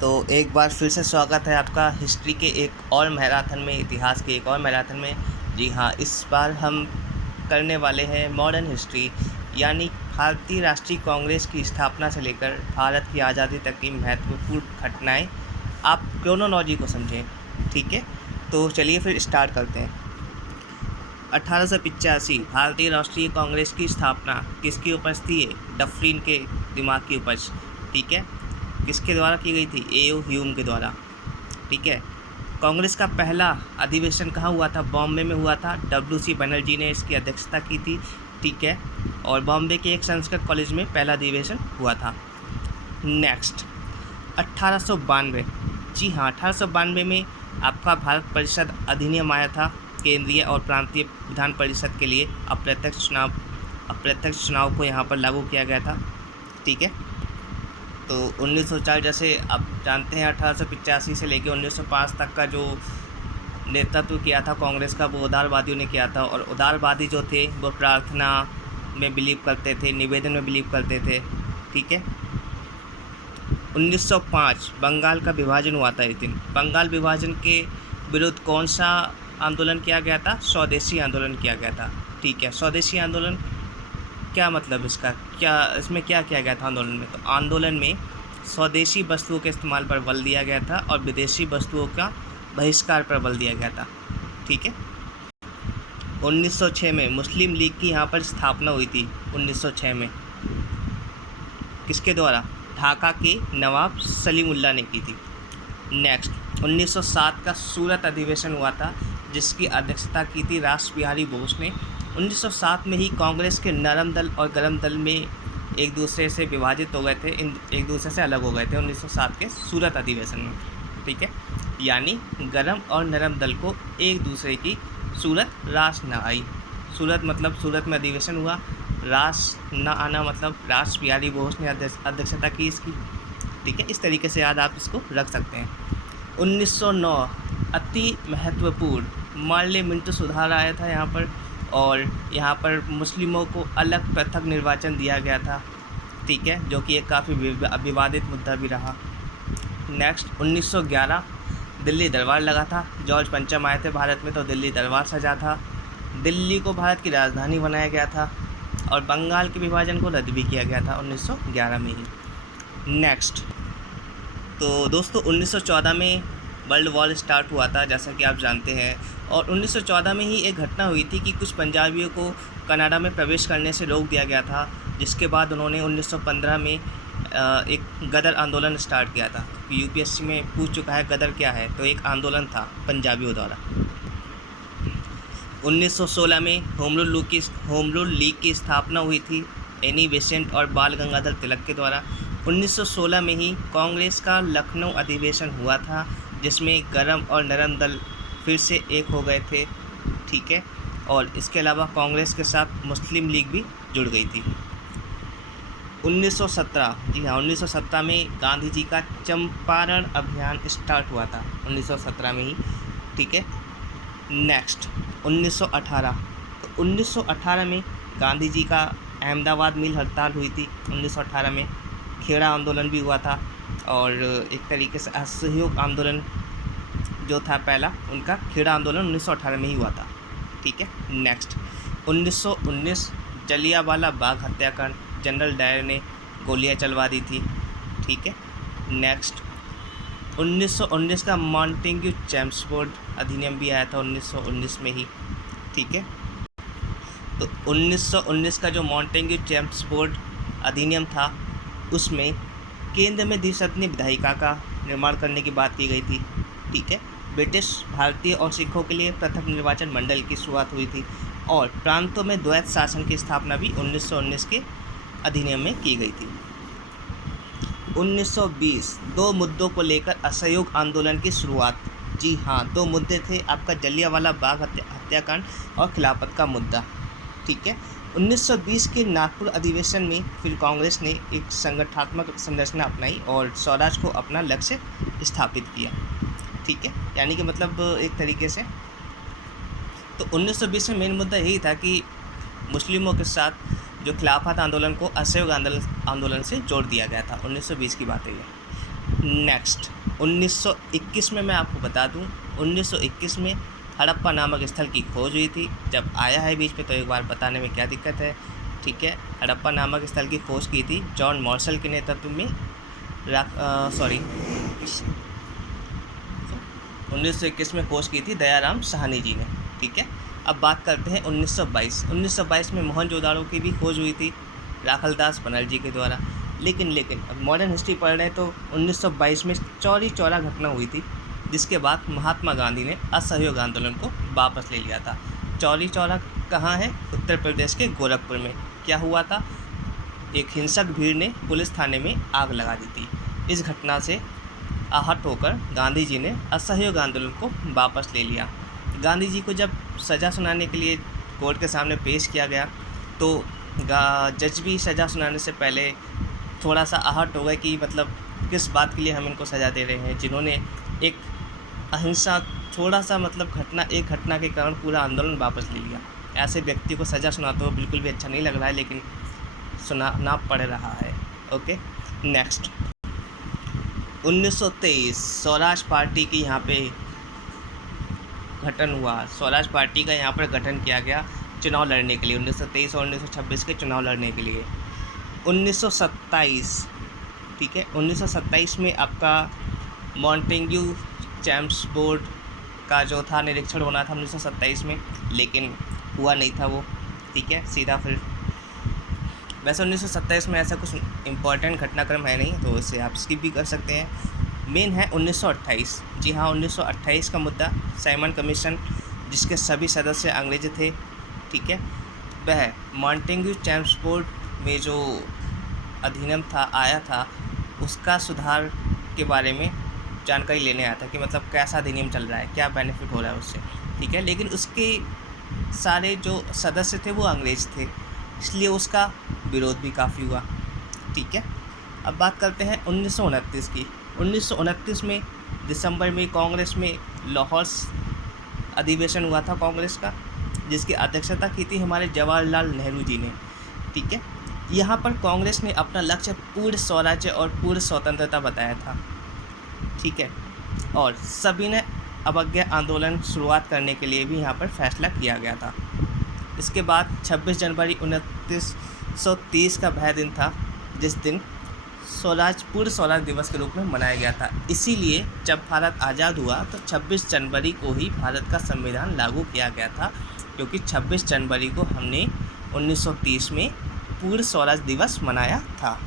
तो एक बार फिर से स्वागत है आपका हिस्ट्री के एक और मैराथन में, इतिहास के एक और मैराथन में। जी हाँ, इस बार हम करने वाले हैं मॉडर्न हिस्ट्री, यानी भारतीय राष्ट्रीय कांग्रेस की स्थापना से लेकर भारत की आज़ादी तक की महत्वपूर्ण घटनाएं। आप क्रोनोलॉजी को समझें, ठीक है। तो चलिए फिर स्टार्ट करते हैं। 1885 भारतीय राष्ट्रीय कांग्रेस की स्थापना किसकी उपज थी? डफरिन के दिमाग की उपज, ठीक है। किसके द्वारा की गई थी? ए.ओ. ह्यूम के द्वारा, ठीक है। कांग्रेस का पहला अधिवेशन कहाँ हुआ था? बॉम्बे में हुआ था। W.C. बनर्जी ने इसकी अध्यक्षता की थी, ठीक है। और बॉम्बे के एक संस्कृत कॉलेज में पहला अधिवेशन हुआ था। नेक्स्ट 1892, जी हाँ, 1892 में आपका भारत परिषद अधिनियम आया था। केंद्रीय और प्रांतीय विधान परिषद के लिए अप्रत्यक्ष चुनाव को यहाँ पर लागू किया गया था, ठीक है। तो 1904, जैसे आप जानते हैं, 1885 से लेकर 1905 तक का जो नेतृत्व किया था कांग्रेस का, वो उदारवादियों ने किया था। और उदारवादी जो थे वो प्रार्थना में बिलीव करते थे, निवेदन में बिलीव करते थे, ठीक है। 1905 बंगाल का विभाजन हुआ था। इस दिन बंगाल विभाजन के विरुद्ध कौन सा आंदोलन किया गया था? स्वदेशी आंदोलन किया गया था, ठीक है। स्वदेशी आंदोलन क्या मतलब इसका, इसमें क्या किया गया था आंदोलन में? तो आंदोलन में स्वदेशी वस्तुओं के इस्तेमाल पर बल दिया गया था और विदेशी वस्तुओं का बहिष्कार पर बल दिया गया था, ठीक है। 1906 में मुस्लिम लीग की यहाँ पर स्थापना हुई थी। 1906 में किसके द्वारा? ढाका के नवाब सलीमुल्लाह ने की थी। नेक्स्ट 1907 का सूरत अधिवेशन हुआ था, जिसकी अध्यक्षता की थी रास बिहारी बोस ने। 1907 में ही कांग्रेस के नरम दल और गरम दल में एक दूसरे से विभाजित हो गए थे, एक दूसरे से अलग हो गए थे 1907 के सूरत अधिवेशन में, ठीक है। यानी गरम और नरम दल को एक दूसरे की सूरत रास न आई। सूरत मतलब सूरत में अधिवेशन हुआ, रास न आना मतलब रास बिहारी बोस ने अध्यक्षता की इसकी, ठीक है। इस तरीके से याद आप इसको रख सकते हैं। 1909 अति महत्वपूर्ण पार्लियामेंट सुधार आया था यहाँ पर, और यहाँ पर मुस्लिमों को अलग पृथक निर्वाचन दिया गया था, ठीक है, जो कि एक काफ़ी विवादित मुद्दा भी रहा। नेक्स्ट 1911 दिल्ली दरबार लगा था। जॉर्ज पंचम आए थे भारत में, तो दिल्ली दरबार सजा था। दिल्ली को भारत की राजधानी बनाया गया था और बंगाल के विभाजन को रद्द भी किया गया था 1911 में ही। नेक्स्ट तो दोस्तों 1914 में वर्ल्ड वॉर स्टार्ट हुआ था, जैसा कि आप जानते हैं। और 1914 में ही एक घटना हुई थी कि कुछ पंजाबियों को कनाडा में प्रवेश करने से रोक दिया गया था, जिसके बाद उन्होंने 1915 में एक गदर आंदोलन स्टार्ट किया था। यूपीएससी में पूछ चुका है गदर क्या है, तो एक आंदोलन था पंजाबियों द्वारा। 1916 में होम रूल लीग की स्थापना हुई थी एनी बेसेंट और बाल गंगाधर तिलक के द्वारा। 1916 में ही कांग्रेस का लखनऊ अधिवेशन हुआ था, जिसमें गरम और नरम दल फिर से एक हो गए थे, ठीक है। और इसके अलावा कांग्रेस के साथ मुस्लिम लीग भी जुड़ गई थी। 1917, जी हाँ, 1917 में गांधी जी का चंपारण अभियान स्टार्ट हुआ था 1917 में ही, ठीक है। नेक्स्ट 1918, तो 1918 में गांधी जी का अहमदाबाद मिल हड़ताल हुई थी। 1918 में खेड़ा आंदोलन भी हुआ था, और एक तरीके से असहयोग आंदोलन जो था पहला, उनका खेड़ा आंदोलन 1918 में ही हुआ था, ठीक है। नेक्स्ट 1919 जलियांवाला बाग हत्याकांड, जनरल डायर ने गोलियां चलवा दी थी, ठीक है। नेक्स्ट 1919 का मॉन्टेग्यू चेम्सफोर्ड अधिनियम भी आया था 1919 में ही, ठीक है। तो 1919 का जो मॉन्टेग्यू चेम्सफोर्ड अधिनियम था, उसमें केंद्र में द्विसदनीय विधायिका का निर्माण करने की बात की गई थी, ठीक है। ब्रिटिश, भारतीय और सिखों के लिए पृथक निर्वाचन मंडल की शुरुआत हुई थी, और प्रांतों में द्वैत शासन की स्थापना भी 1919 के अधिनियम में की गई थी। 1920 दो मुद्दों को लेकर असहयोग आंदोलन की शुरुआत। जी हाँ, दो मुद्दे थे, आपका जलियांवाला बाग हत्याकांड और खिलाफत का मुद्दा, ठीक है। 1920 के नागपुर अधिवेशन में फिर कांग्रेस ने एक संगठनात्मक संरचना अपनाई और स्वराज को अपना लक्ष्य स्थापित किया, ठीक है। यानी कि मतलब एक तरीके से तो 1920 में मेन मुद्दा यही था कि मुस्लिमों के साथ जो खिलाफत आंदोलन को असहयोग आंदोलन से जोड़ दिया गया था। 1920 की बात है ये। नेक्स्ट 1921 में मैं आपको बता दूं, 1921 में हड़प्पा नामक स्थल की खोज हुई थी। जब आया है बीच में तो एक बार बताने में क्या दिक्कत है, ठीक है। हड़प्पा नामक स्थल की खोज की थी जॉन मार्शल के नेतृत्व में 1921 में खोज की थी दयाराम साहनी जी ने, ठीक है। अब बात करते हैं 1922 में मोहनजोदाड़ो की भी खोज हुई थी राखलदास बनर्जी के द्वारा। लेकिन अब मॉडर्न हिस्ट्री पढ़ रहे हैं तो 1922 में चौरी चौरा घटना हुई थी, जिसके बाद महात्मा गांधी ने असहयोग आंदोलन को वापस ले लिया था। चौरी चौरा कहाँ है? उत्तर प्रदेश के गोरखपुर में। क्या हुआ था? एक हिंसक भीड़ ने पुलिस थाने में आग लगा दी थी। इस घटना से आहत होकर गांधी जी ने असहयोग आंदोलन को वापस ले लिया। गांधी जी को जब सज़ा सुनाने के लिए कोर्ट के सामने पेश किया गया तो जज भी सज़ा सुनाने से पहले थोड़ा सा आहत हो गए कि मतलब किस बात के लिए हम इनको सज़ा दे रहे हैं, जिन्होंने एक अहिंसा थोड़ा सा मतलब एक घटना के कारण पूरा आंदोलन वापस ले लिया। ऐसे व्यक्ति को सज़ा सुनाते हो बिल्कुल भी अच्छा नहीं लग रहा है, लेकिन सुनाना पड़ रहा है। ओके, नेक्स्ट 1923 स्वराज पार्टी की यहाँ पे गठन हुआ। स्वराज पार्टी का यहाँ पर गठन किया गया चुनाव लड़ने के लिए, 1923 और 1926 के चुनाव लड़ने के लिए। 1927, ठीक है, 1927 में आपका मॉन्टेग्यू चैम्प्सफोर्ड का जो था निरीक्षण होना था 1927 में, लेकिन हुआ नहीं था वो, ठीक है। सीधा फिर वैसे 1927 में ऐसा कुछ इम्पोर्टेंट घटनाक्रम है नहीं, तो इसे आप स्किप भी कर सकते हैं। मेन है 1928। जी हाँ, 1928 का मुद्दा साइमन कमीशन, जिसके सभी सदस्य अंग्रेज थे, ठीक है। वह मॉन्टेग्यू चैम्प्सफोर्ड में जो अधिनियम था आया था, उसका सुधार के बारे में जानकारी लेने आया था कि मतलब कैसा अधिनियम चल रहा है, क्या बेनिफिट हो रहा है उससे, ठीक है। लेकिन उसके सारे जो सदस्य थे वो अंग्रेज थे, इसलिए उसका विरोध भी काफ़ी हुआ, ठीक है। अब बात करते हैं 1929 की। 1929 में दिसंबर में कांग्रेस में लाहौर अधिवेशन हुआ था कांग्रेस का, जिसकी अध्यक्षता की थी हमारे जवाहरलाल नेहरू जी ने, ठीक है। यहाँ पर कांग्रेस ने अपना लक्ष्य पूर्ण स्वराज्य और पूर्ण स्वतंत्रता बताया था, ठीक है। और सभी ने अवज्ञा आंदोलन शुरुआत करने के लिए भी यहाँ पर फैसला किया गया था। इसके बाद 26 जनवरी 1930 का वह दिन था जिस दिन पूर्ण स्वराज दिवस के रूप में मनाया गया था। इसीलिए जब भारत आज़ाद हुआ तो 26 जनवरी को ही भारत का संविधान लागू किया गया था, क्योंकि 26 जनवरी को हमने 1930 में पूर्ण स्वराज दिवस मनाया था।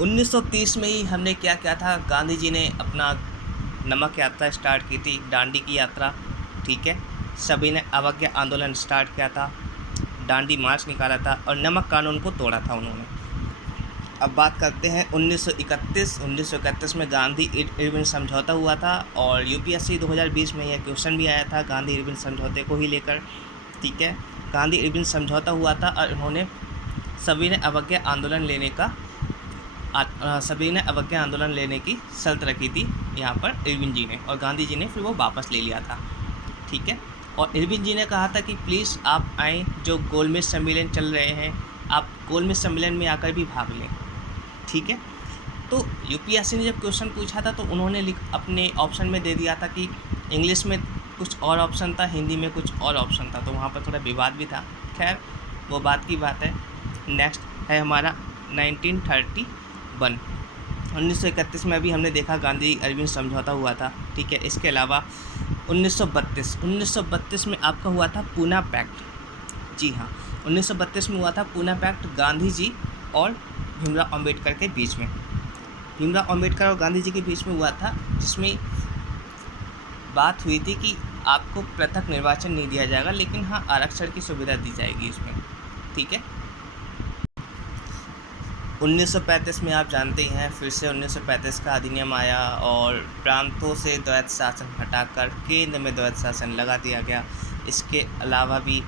1930 में ही हमने क्या किया था, गांधी जी ने अपना नमक यात्रा स्टार्ट की थी, दांडी की यात्रा, ठीक है। सभी ने अवज्ञा आंदोलन स्टार्ट किया था, दांडी मार्च निकाला था और नमक कानून को तोड़ा था उन्होंने। अब बात करते हैं 1931 में गांधी इरविन समझौता हुआ था और यूपीएससी 2020 में यह क्वेश्चन भी आया था गांधी इरविन समझौते को ही लेकर, ठीक है। गांधी इरविन समझौता हुआ था और उन्होंने सभी ने अवज्ञा आंदोलन लेने की शर्त रखी थी यहाँ पर इरविन जी ने, और गांधी जी ने फिर वो वापस ले लिया था, ठीक है। और इरविन जी ने कहा था कि प्लीज़ आप आएँ, जो गोलमेज सम्मेलन चल रहे हैं आप गोलमेज सम्मेलन में आकर भी भाग लें, ठीक है। तो यूपीएससी ने जब क्वेश्चन पूछा था तो उन्होंने अपने ऑप्शन में दे दिया था कि इंग्लिश में कुछ और ऑप्शन था, हिंदी में कुछ और ऑप्शन था, तो वहाँ पर थोड़ा विवाद भी था। खैर वो बात की बात है। नेक्स्ट है हमारा 1931 में अभी हमने देखा गांधी इरविन समझौता हुआ था, ठीक है। इसके अलावा 1932 में आपका हुआ था पूना पैक्ट। जी हाँ, 1932 में हुआ था पूना पैक्ट गांधी जी और भीमराव अंबेडकर के बीच में। भीमराव अंबेडकर और गांधी जी के बीच में हुआ था, जिसमें बात हुई थी कि आपको पृथक निर्वाचन नहीं दिया जाएगा, लेकिन हाँ आरक्षण की सुविधा दी जाएगी इसमें, ठीक है। 1935 में आप जानते ही हैं फिर से 1935 का अधिनियम आया और प्रांतों से द्वैत शासन हटाकर केंद्र में द्वैत शासन लगा दिया गया। इसके अलावा भी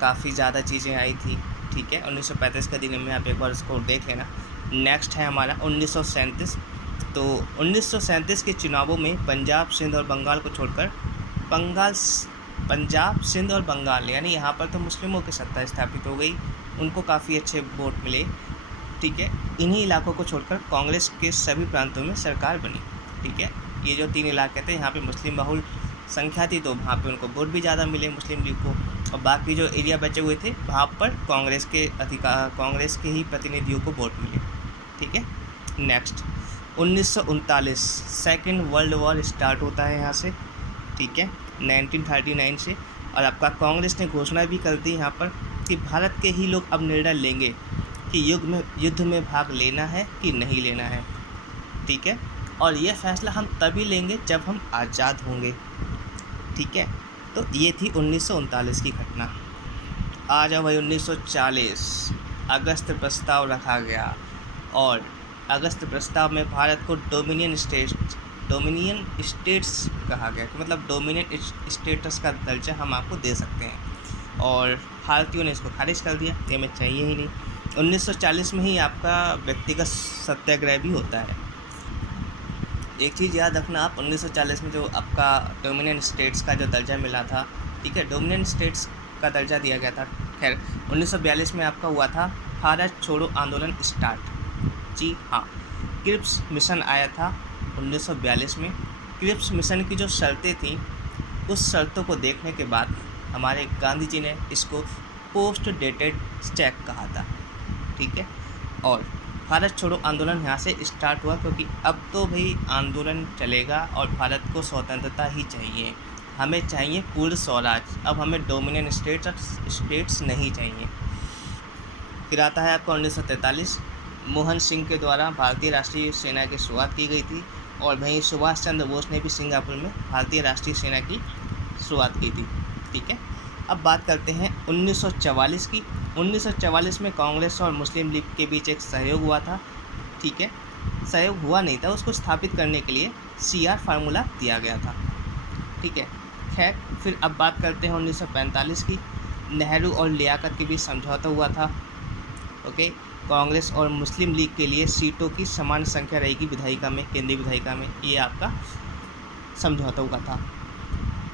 काफ़ी ज़्यादा चीज़ें आई थी, ठीक है। 1935 का अधिनियम में आप एक बार उसको देख लेना। नेक्स्ट है हमारा 1937। तो 1937 के चुनावों में पंजाब, सिंध और बंगाल को छोड़कर पंजाब, सिंध और बंगाल यानी यहाँ पर तो मुस्लिमों की सत्ता स्थापित हो गई, उनको काफ़ी अच्छे वोट मिले। ठीक है, इन्हीं इलाकों को छोड़कर कांग्रेस के सभी प्रांतों में सरकार बनी। ठीक है, ये जो 3 इलाके थे यहाँ पे मुस्लिम बहुल संख्या थी, तो वहाँ पे उनको वोट भी ज़्यादा मिले मुस्लिम लीग को, और बाकी जो एरिया बचे हुए थे वहाँ पर कांग्रेस के ही प्रतिनिधियों को वोट मिले। ठीक है, next 1939 second world war start होता है यहाँ से। ठीक है, 1939 से, और आपका कांग्रेस ने घोषणा भी कर दी यहाँ पर कि भारत के ही लोग अब निर्णय लेंगे कि युद्ध में भाग लेना है कि नहीं लेना है। ठीक है, और ये फैसला हम तभी लेंगे जब हम आज़ाद होंगे। ठीक है, तो ये थी 1939 की घटना। आ जाओ भाई 1940 अगस्त प्रस्ताव रखा गया, और अगस्त प्रस्ताव में भारत को डोमिनियन स्टेट्स कहा गया, कि मतलब डोमिनियन स्टेटस का दर्जा हम आपको दे सकते हैं, और भारतीयों ने इसको खारिज कर दिया, ये हमें चाहिए ही नहीं। 1940 में ही आपका व्यक्तिगत सत्याग्रह भी होता है। एक चीज़ याद रखना आप, 1940 में जो आपका डोमिनियन स्टेट्स का जो दर्जा मिला था, ठीक है, डोमिनियन स्टेट्स का दर्जा दिया गया था। खैर 1942 में आपका हुआ था भारत छोड़ो आंदोलन स्टार्ट। जी हाँ, क्रिप्स मिशन आया था 1942 में। क्रिप्स मिशन की जो शर्तें थीं, उस शर्तों को देखने के बाद हमारे गांधी जी ने इसको पोस्ट डेटेड चेक कहा था। ठीक है, और भारत छोड़ो आंदोलन यहाँ से स्टार्ट हुआ, क्योंकि अब तो भाई आंदोलन चलेगा और भारत को स्वतंत्रता ही चाहिए, हमें चाहिए पूर्ण स्वराज, अब हमें डोमिनियन स्टेट्स नहीं चाहिए। फिर आता है आपका 1943, मोहन सिंह के द्वारा भारतीय राष्ट्रीय सेना की शुरुआत की गई थी, और वहीं सुभाष चंद्र बोस ने भी सिंगापुर में भारतीय राष्ट्रीय सेना की शुरुआत की थी। ठीक है, अब बात करते हैं 1944 की। 1944 में कांग्रेस और मुस्लिम लीग के बीच एक सहयोग हुआ था। ठीक है, सहयोग हुआ नहीं था, उसको स्थापित करने के लिए CR फार्मूला दिया गया था। ठीक है, खैर फिर अब बात करते हैं 1945 की। नेहरू और लियाकत के बीच समझौता हुआ था। ओके, कांग्रेस और मुस्लिम लीग के लिए सीटों की समान संख्या रहेगी विधायिका में, केंद्रीय विधायिका में, ये आपका समझौता हुआ था।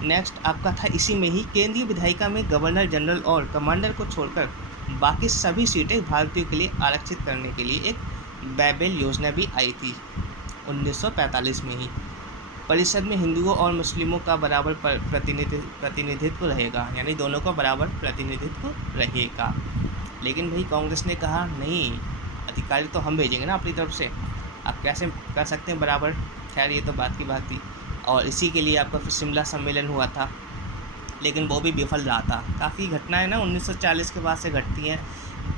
नेक्स्ट आपका था इसी में ही, केंद्रीय विधायिका में गवर्नर जनरल और कमांडर को छोड़कर बाकी सभी सीटें भारतीयों के लिए आरक्षित करने के लिए एक बैबेल योजना भी आई थी 1945 में ही। परिषद में हिंदुओं और मुस्लिमों का बराबर प्रतिनिधित्व रहेगा, यानी दोनों का बराबर प्रतिनिधित्व रहेगा। लेकिन भाई कांग्रेस ने कहा नहीं, अधिकारी तो हम भेजेंगे ना अपनी तरफ से, आप कैसे कर सकते हैं बराबर। खैर ये तो बात की बात थी, और इसी के लिए आपका फिर शिमला सम्मेलन हुआ था, लेकिन वो भी विफल रहा था। काफ़ी घटनाएं ना 1940 के बाद से घटती हैं,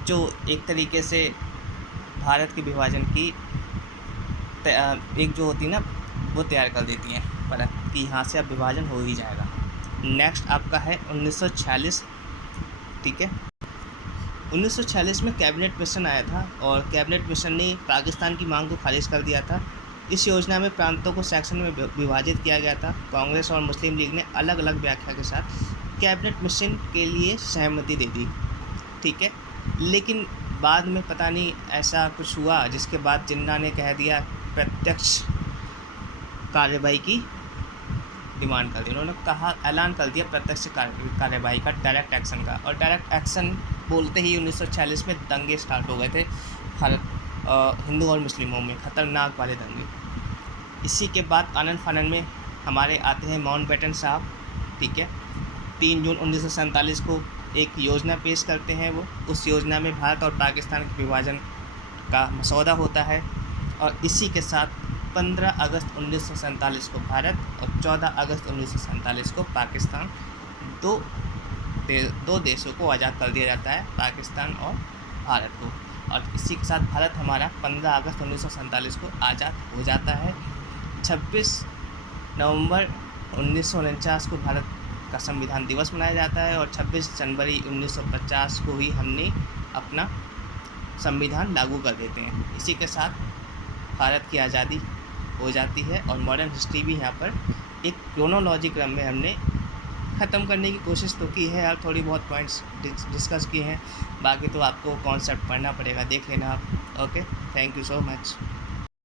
जो एक तरीके से भारत के विभाजन की एक जो होती ना वो तैयार कर देती हैं परत, कि यहाँ से अब विभाजन हो ही जाएगा। नेक्स्ट आपका है 1946। ठीक है, 1946 में कैबिनेट मिशन आया था, और कैबिनेट मिशन ने पाकिस्तान की मांग को खारिज कर दिया था। इस योजना में प्रांतों को सेक्शन में विभाजित किया गया था। कांग्रेस और मुस्लिम लीग ने अलग अलग व्याख्या के साथ कैबिनेट मिशन के लिए सहमति दे दी। ठीक है, लेकिन बाद में पता नहीं ऐसा कुछ हुआ, जिसके बाद जिन्ना ने कह दिया प्रत्यक्ष कार्रवाई की डिमांड कर दी। उन्होंने कहा, ऐलान कर दिया प्रत्यक्ष कार्रवाई का, डायरेक्ट एक्शन का, और डायरेक्ट एक्शन बोलते ही 1946 में दंगे स्टार्ट हो गए थे हिंदू और मुस्लिमों में, ख़तरनाक वाले दंगे। इसी के बाद आनन फानन में हमारे आते हैं माउंटबेटन साहब। ठीक है, 3 जून 1947 को एक योजना पेश करते हैं वो। उस योजना में भारत और पाकिस्तान के विभाजन का मसौदा होता है, और इसी के साथ 15 अगस्त 1947 को भारत और 14 अगस्त 1947 को पाकिस्तान, दो देशों को आज़ाद कर दिया जाता है, पाकिस्तान और भारत को। और इसी के साथ भारत हमारा 15 अगस्त 1947 को आज़ाद हो जाता है। 26 नवंबर 1949 को भारत का संविधान दिवस मनाया जाता है, और 26 जनवरी 1950 को ही हमने अपना संविधान लागू कर देते हैं। इसी के साथ भारत की आज़ादी हो जाती है, और मॉडर्न हिस्ट्री भी यहाँ पर एक क्रोनोलॉजी क्रम में हमने ख़त्म करने की कोशिश तो की है यार, थोड़ी बहुत पॉइंट्स डिस्कस किए हैं, बाकी तो आपको कॉन्सेप्ट पढ़ना पड़ेगा, देख लेना आप। Okay, thank you so much.